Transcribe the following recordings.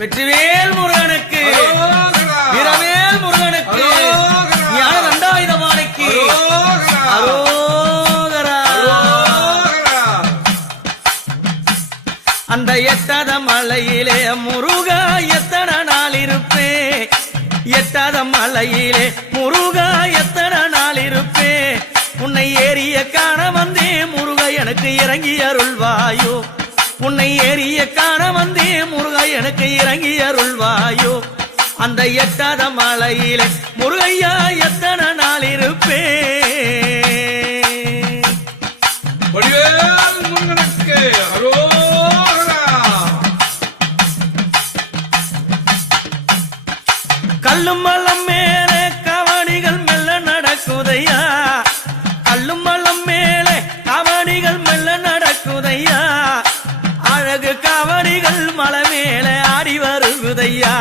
வெற்றிவேல் முருகனுக்கு, வீரவேல் முருகனுக்கு, ஞான தண்டாயுதபாணிக்கு அரோகரா. அந்த எட்டாத மலையிலே முருகா எத்தனை நாள் இருப்பேன், எட்டாத மலையிலே முருகா எத்தனை நாள் இருப்பேன். உன்னை ஏறிய காண வந்தே முருகா எனக்கு இறங்கி அருள்வாயோ, உன்னை ஏறிய காண வந்தே முருகா எனக்கு இறங்கி அருள்வாயோ. அந்த எட்டாத மலையிலே முருகையா எத்தனை நாள் இருப்பேன். கல்லும் மலம் மேலே கவனிகள் மெல்ல நடக்குதையா, கல்லும் மலம் மேலே கவனிகள் மெல்ல நடக்குதையா. அழகு காவடிகள் மலை மேலே ஆடி வருகுதையா,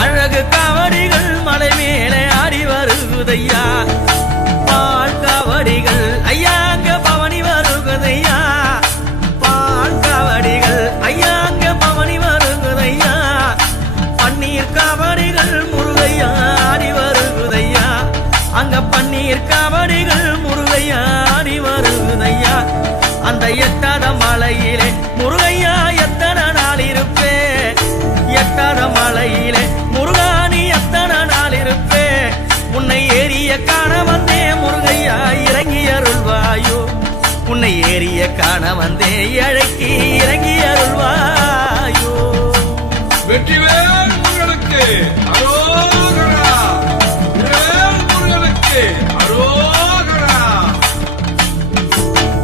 அழகு காவடிகள் மலை மேலே ஆடி வருகுதையா. பால் காவடிகள் ஐயாங்க பவனி வருகுதையா, பால் காவடிகள் ஐயாங்க பவனி வருகுதையா. பன்னீர் காவடிகள் முருகையா ஆடி வருகுதையா, அங்க பன்னீர் காவடிகள் முருகையா ஆடி வருகுதையா. அந்த எட்டாத மலையிலே முருகையா எத்தனை நாள் இருப்பே, எட்டாத மலையிலே முருகா நீ எத்தனை நாள் இருப்பே. உன்னை ஏறிய காண வந்தே முருகையா இறங்கி அருள்வாயோ, உன்னை ஏறிய காண வந்தே அழைக்கி இறங்கி அருள்வாயோ. வெற்றிவேல் முருகனுக்கு அரோகரா, வீரவேல் முருகனுக்கு அரோகரா.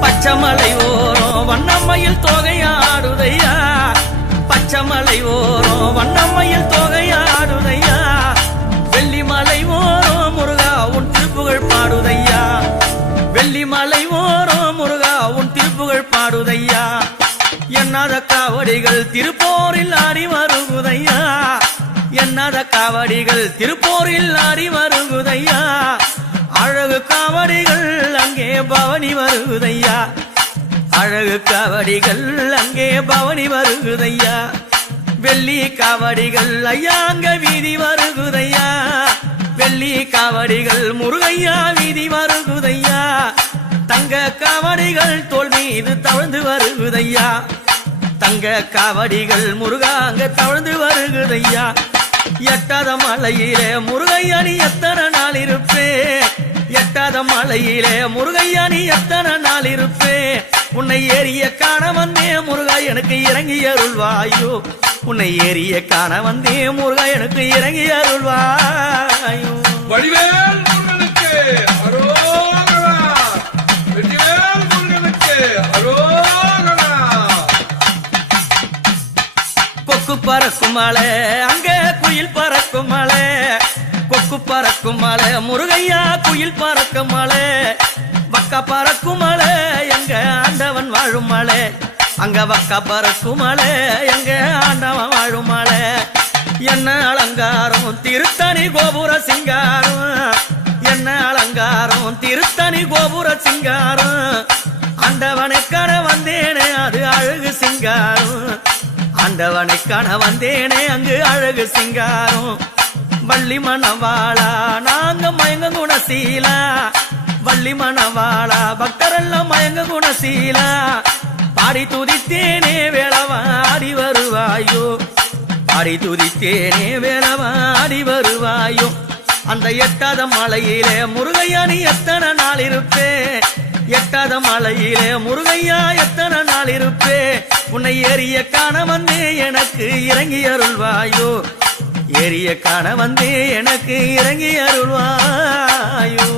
பச்சமலை ஓரம் வண்ணம்மையில் தோகையாடுதையா, பச்சமலை ஓரம் வண்ணம்மையில் தோகையாடுதையா. வெள்ளிமலை ஓரம் முருகா உன் திருப்புகழ் பாடுதையா, வெள்ளிமலை ஓரம் முருகா உன் திருப்புகழ் பாடுதையா. எண்ணாத காவடிகள் திருப்போரில் ஆடி வருகுதையா, எண்ணாத காவடிகள் திருப்போரில் ஆடி வருகுதையா. அழகு காவடிகள் அங்கே பவனி வருகுதையா, அழகு காவடிகள் அங்கே பவனி வருகுதையா. வெள்ளி காவடிகள் ஐயா அங்க வீதி வருகுதையா, வெள்ளி காவடிகள் முருகையா வீதி வருகுதையா. தங்க காவடிகள் தோல் மீது தவழ்ந்து வருகுதையா, தங்க காவடிகள் முருகா அங்க தவழ்ந்து வருகுதையா. எட்டாத மலையிலே முருகையா நீ எத்தனை நாள் இருப்பே, எட்டாத மலையிலே முருகையா நீ எத்தனை நாள் இருப்பே. உன்னை ஏறிய காண வந்தே முருகா எனக்கு இறங்கி அருள்வாயோ, உன்னை ஏறிய காண வந்தே முருகா எனக்கு இறங்கி அருள்வாயோ. வடிவேல் முருகனுக்கு அரோகரா, வெற்றிவேல் முருகனுக்கு அரோகரா. கொக்கு பறக்கும் மலை அங்க குயில் பறக்கும் மலை, கொக்கு பறக்கும் மலை முருகையா குயில் பறக்கும் மலை. வக்க பறக்கும் மலை எங்க ஆண்டவன் வாழும் மலை, அங்க வக்க பறக்கும் மலை எங்க ஆண்டவன் வாழும் மலை. என்ன அலங்காரம் திருத்தணி கோபுர சிங்காரம், என்ன அலங்காரம் திருத்தணி கோபுர சிங்காரம். ஆண்டவனை காண வந்தேனே அது அழகு சிங்காரம், ஆண்டவனை காண வந்தேனே அங்கு அழகு சிங்காரம். வள்ளி மணவாளா நாங்க மயங்க குணசீலா, வள்ளி மணவாளா பக்தரெல்லாம் மயங்க குணசீலா. பாடி துதித்தேனே வேளவாடி வருவாயோ, பாடி துதித்தேனே வேளவாடி வருவாயோ. அந்த எட்டாத மலையிலே முருகையா நீ எத்தனை நாள் இருப்பே, எட்டாத மலையிலே முருகையா எத்தனை நாள் இருப்பே. உன்னை ஏறிய காண வந்தே எனக்கு இறங்கி அருள்வாயோ, ஏறிய காண வந்தே எனக்கு இறங்கி அருள்வாயோ.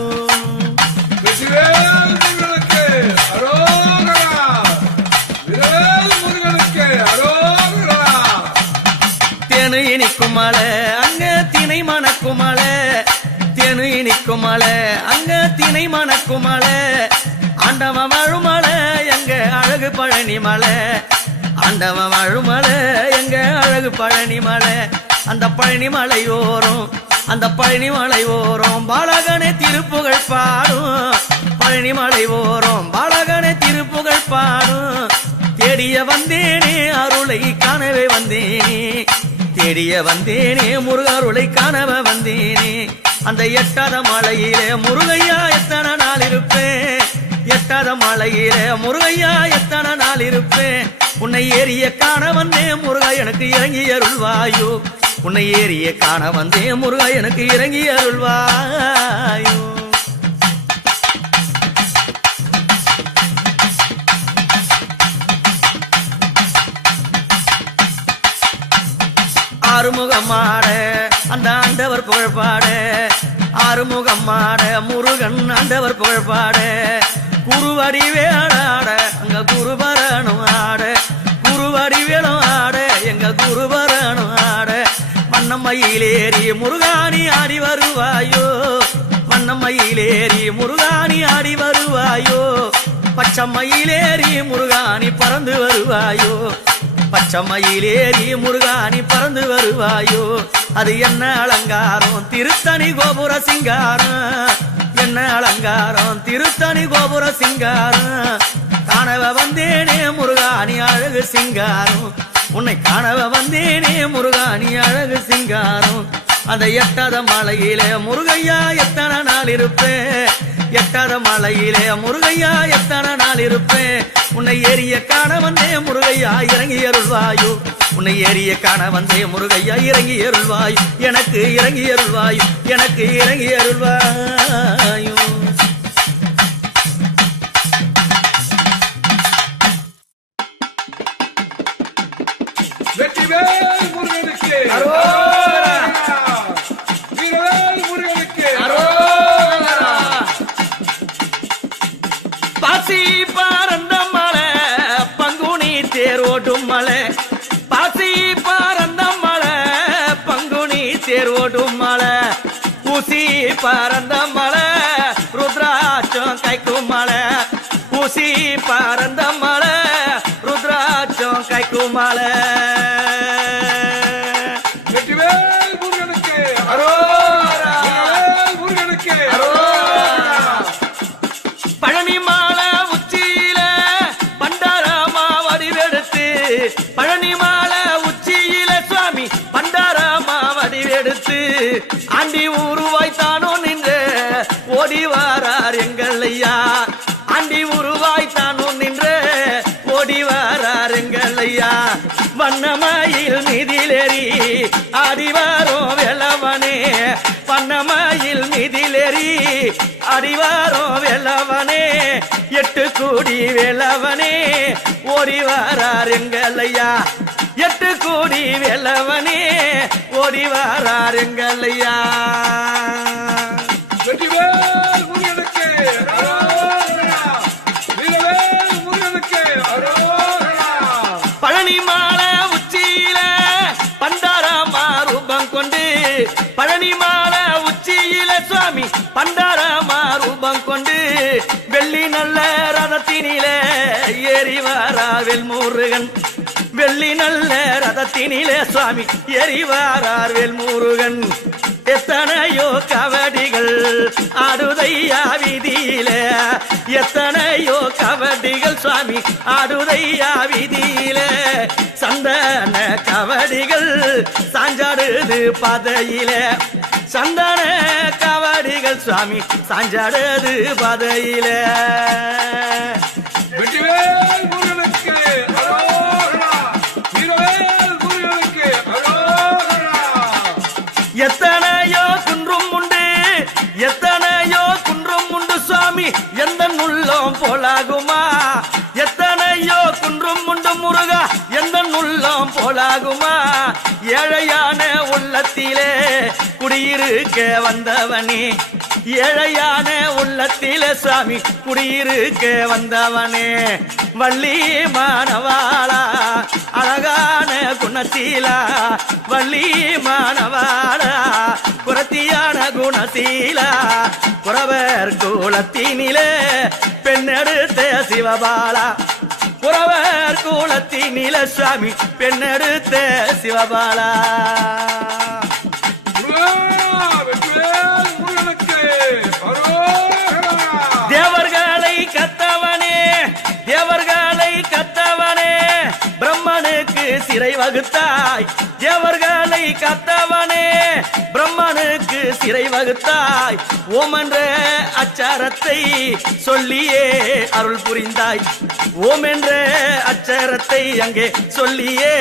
வெற்றிவேல் முருகனுக்கு அரோகரா, வீரவேல் முருகனுக்கு அரோகரா. தேனு இனிக்கும் மலை அங்க திணை மணக்கும் மலை, தேனு இனிக்கும் மலை அங்க திணை மணக்கும் மலை. ஆண்டவன் வாழும் மலை எங்க அழகு பழனி மலை, ஆண்டவன் வாழும் மலை எங்க அழகு பழனி மலை. அந்த பழனி மலை ஓரம், அந்த பழனி மலை ஓரம் பாலகனே திருப்புகழ் பாடும், பழனி மலை ஓரம் பாலகனே திருப்புகழ் பாடும். தேடிய வந்தேனே அருளை காணவே வந்தேனே, தேடிய வந்தேனே முருகருளை காணவ வந்தேனே அந்த எட்டாத மலையிலே முருகையா எத்தனை நாள் இருப்பேன் எட்டாத மலையிலே முருகையா எத்தனை நாள் இருப்பேன் உன்னை ஏறிய காண வந்தேன் முருகா எனக்கு இறங்கி அருள்வாயோ உன்னை ஏறிய காண வந்தேன் முருகா எனக்கு இறங்கி அருள்வாயோ ஆறுமுகமாட அந்த ஆண்டவர் புகழ்பாட ஆறுமுகமாட முருகன் ஆண்டவர் புகழ்பாட குருவடி வேளாட அங்க குருபரனும் ஆட குருவடி வேளும் ஆட எங்க குருபரனும் ஆட வண்ணமயிலேறி முருகாணி ஆடி வருவாயோ வண்ணமயிலேறி முருகாணி ஆடி வருவாயோ பச்சமயிலேறி முருகாணி பறந்து வருவாயோ பச்சமயிலேறி முருகாணி பறந்து வருவாயோ அது என்ன அலங்காரம் திருத்தணி கோபுர சிங்காரம் என்ன அலங்காரம் திருத்தணி கோபுர சிங்காரம் காணவ வந்தேனே முருகாணி அழகு சிங்காரம் உன்னை காணவ வந்தேனே முருகாணி அழகு சிங்காரம் அந்த எட்டாத மலையிலே முருகையா எத்தனை நாள் இருப்பேன் எட்டாத மலையிலே முருகையா எத்தனை நாள் இருப்பேன் உன்னை ஏறிய காண வந்தே முருகையா இறங்கி அருள்வாயோ உன்னை ஏறிய காண வந்தே முருகையா இறங்கி அருள்வாயோ எனக்கு இறங்கி அருள்வாயோ எனக்கு இறங்கி அருள்வாயோ வெற்றிவேல் முருகனுக்கு வீரவேல் முருகனுக்கு பாசி பறந்த மலை பங்குனி தேரோடும் மலை பாசி பறந்த மலை பங்குனி தேரோடும் மலை ஊசி பறந்த மலை ருத்ராட்சம் கைக்கும் மலை ஊசி பறந்த மலை ருத்ராட்சம் கைக்கும் மலை வெற்றிவேல் முருகனுக்கு வீரவேல் முருகனுக்கு பழனி மாலை உச்சியில பண்டாரமா வடிவெடுத்து பழனி மாலை உச்சியில சுவாமி பண்டாரமா வடிவெடுத்து ஆண்டி உருவாய்த்தானோ நின்று ஓடி வாரார் எங்கள் ஐயா ஆண்டி உருவாய்த்தானோ நின்று ஓடி வாரார் எங்கள் ஐயா வண்ணமயில் மீதிலேறி ஆடிவாரோ வெள்ளவனே வண்ணமயில் மீதிலேறி ஆடிவாரோ வெள்ளவனே எட்டு கூடி வெள்ளவனே ஓடி வாரார் எங்கள் ஐயா எட்டு கூடி வெள்ளவனே ஓடி வாரார் எங்கள் ஐயா வெற்றிவேல் முருகனுக்கு வீரவேல் முருகனுக்கு பழனி மாலை உச்சியில பண்டாரமா ரூபம் கொண்டு பழனி மாலை உச்சியில சுவாமி பண்டாரமா ரூபம் கொண்டு வெள்ளி நல்ல ரதத்தினிலே ஏறி வாரார் முருகன் வெள்ளி நல்ல ரதத்தினிலே சுவாமி ஏறி வாரார் முருகன் எத்தனையோ கவடிகள் ஆடுதையா வீதியில எத்தனையோ கவடிகள் சுவாமி ஆடுதையா வீதியில சந்தன கவடிகள் சாஞ்சாடுது பாதையில சந்தன கவடிகள் சுவாமி சாஞ்சாடுது பாதையில வெற்றிவேல் முருகனுக்கு வீரவேல் முருகனுக்கு எத்தனையோ குன்றும் உண்டு எத்தனையோ குன்றும் உண்டு சுவாமி எந்த உள்ளம் போலாகுமா எத்தனையோ குன்றும் உண்டு முருகா எந்த உள்ளம் போலாகுமா ஏழையான உள்ளத்திலே குடியிருக்க வந்தவனே ஏழையான உள்ளத்திலே சுவாமி குடியிருக்க வந்தவனே வள்ளி மானவாளா அழகான குணசீலா வள்ளி மானவாளா குரத்தியான குணசீலா குறவர் குலத்தினிலே பெண்ணெடுத்த சிவபாலா குறவர் குலத்தினிலே சுவாமி பெண்ணெடுத்த சிவபாலா வெற்றிவேல் முருகனுக்கு தேவர்களை கத்தவனே தேவர்களை கத்தவனே பிரம்மனுக்கு பிரம்மனுக்கு சிறை வகுத்தாய் தேவர்களை காத்தவனே பிரம்மனுக்கு சிறை வகுத்தாய் ஓம் என்ற அச்சாரத்தை சொல்லியே அருள் புரிந்தாய் ஓம் என்ற அச்சரத்தை அங்கே சொல்லியே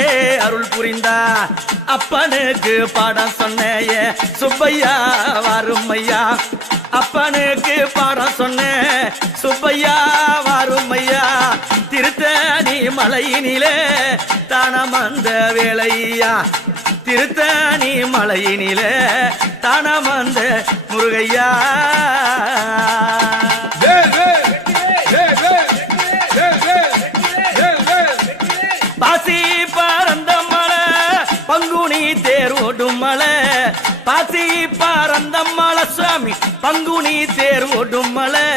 அருள் புரிந்தாய் அப்பனுக்கு பாடம் சொன்னைய சுப்பையா வாருமையா அப்பனுக்கு பாடம் சொன்ன சுப்பையா வாருமையா திருத்தணி மலையினிலே தானமந்த வேளையா திருத்தணி மலையினிலே தானமந்த முருகையா பாசி பறந்த மலை பங்குனி தேரோடும் மலை பாசி பறந்த மலை சுவாமி பங்குனி தேரோடும் மலை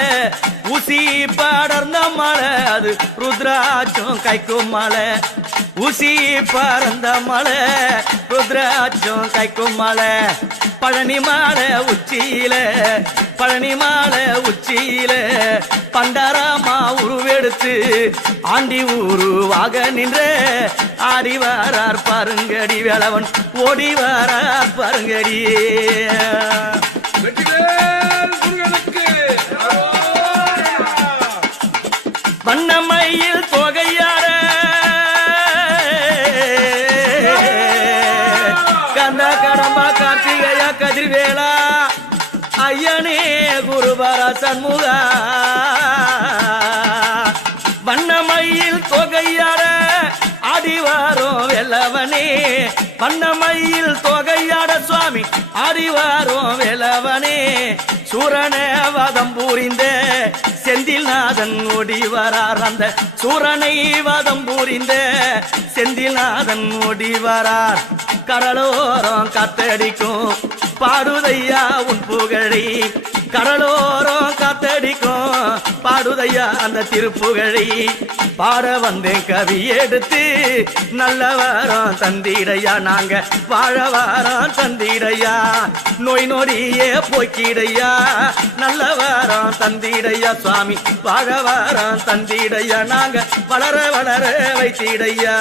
ஊசி படர்ந்த மலை அது ருத்ராட்சம் கைக்கும் மலை ஊசி பறந்த மலை ருத்ராட்சம் கைக்கும் மலை பழனி மாலை உச்சியில பழனி மாலை உச்சியில பண்டாரமா உருவெடுத்து ஆண்டி உருவாக நின்ற ஆடி வாரார் பாருங்கடி வேளவன் ஓடி வாரார் பாருங்கடி வெற்றிவேல் முருகனுக்கு வண்ணமையில் தொகையாட கந்த கடம்பா கார்த்திகையா கதிர்வேளா ஐயனே குருபர சண்முகா வண்ணமையில் தொகையாட ஆடிவாரோம் வெல்லவனே வண்ணமையில் தொகையாட சுவாமி ஆடிவாரோம் வெல்லவனே சூரனே வதம் பூரிந்த செந்தில்நாதன் ஓடி வரார் அந்த சூரனை வதம் பூரிந்த செந்தில்நாதன் ஓடி வரார் கடலோரம் காத்தடிக்கும் பாடுதையா உன் புகழை கடலோரம் காத்தடிக்கும் பாடுதையா அந்த திருப்புகழை பாட வந்தேன் கவி எடுத்து நல்ல வாரம் தந்திடையா நாங்க வாழ வாரம் தந்திடையா நோய் நொடியே போக்கிடையா நல்ல வாரம் தந்திடையா சுவாமி வாழ வாரம் தந்திடையா நாங்க வளர வளர வைத்திடையா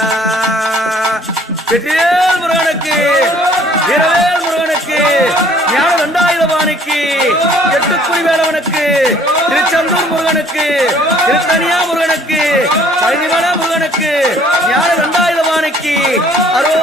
வெற்றிவேல் முருகனுக்கு வீரவேல் முருகனுக்கு ஞான தண்டாயுதபாணிக்கு எட்டுக்குடி வேலவனுக்கு திருச்செந்தூர் முருகனுக்கு திருத்தணியா முருகனுக்கு பழனிமலை முருகனுக்கு ஞான தண்டாயுதபாணிக்கு அரோ